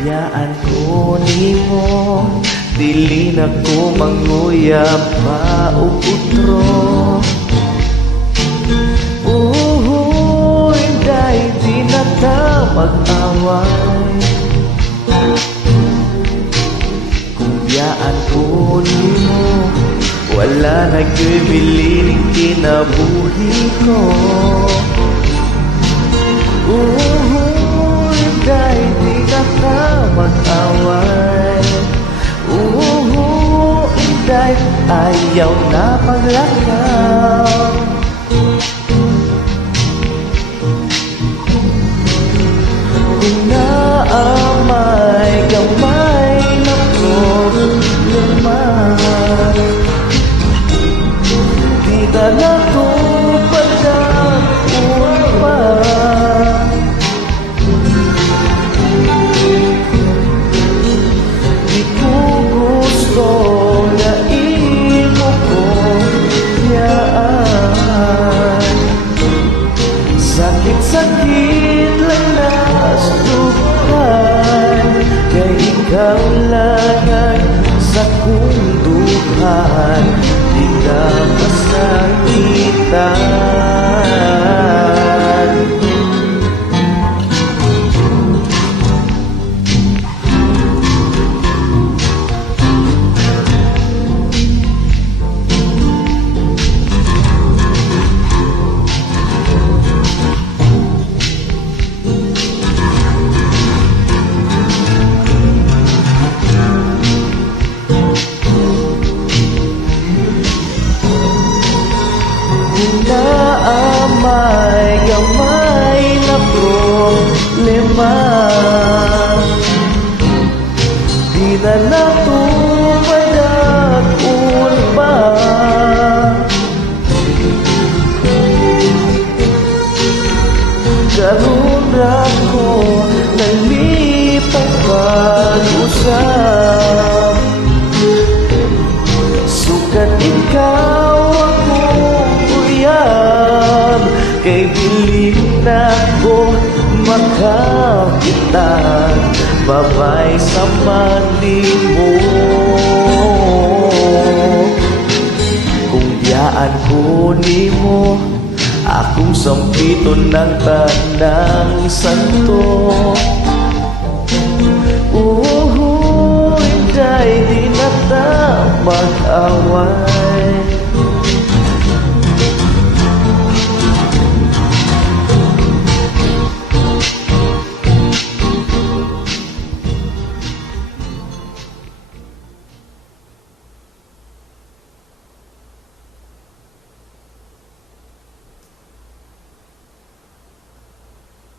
Yaan ko nimo, dili na ko manguyab pa og utro. Uhuy, dahil di na ta mag-away. Kung yaan ko nimo, wala na ko'y bilining kinabuhi ko. Uhuy, dahil di na ka mag-away. Uhuy, dahil ayaw na paglakaw. Kung naamay gamay na problema, di na nato pagkakun pa. Di ko gusto na imo ko yaan. Sakit-sakit lang nastuhan, kay ikaw lang sa kunduhan, di ka masakitan. Naamay gamay na problema, di na nato madakul pa. Karoon ako nalipang pag-usap, sukat ikaw kay bilib na ko makapitan, babay sa mali mo. Kung yaan ko nimo, akong sampiton ng tanang santo.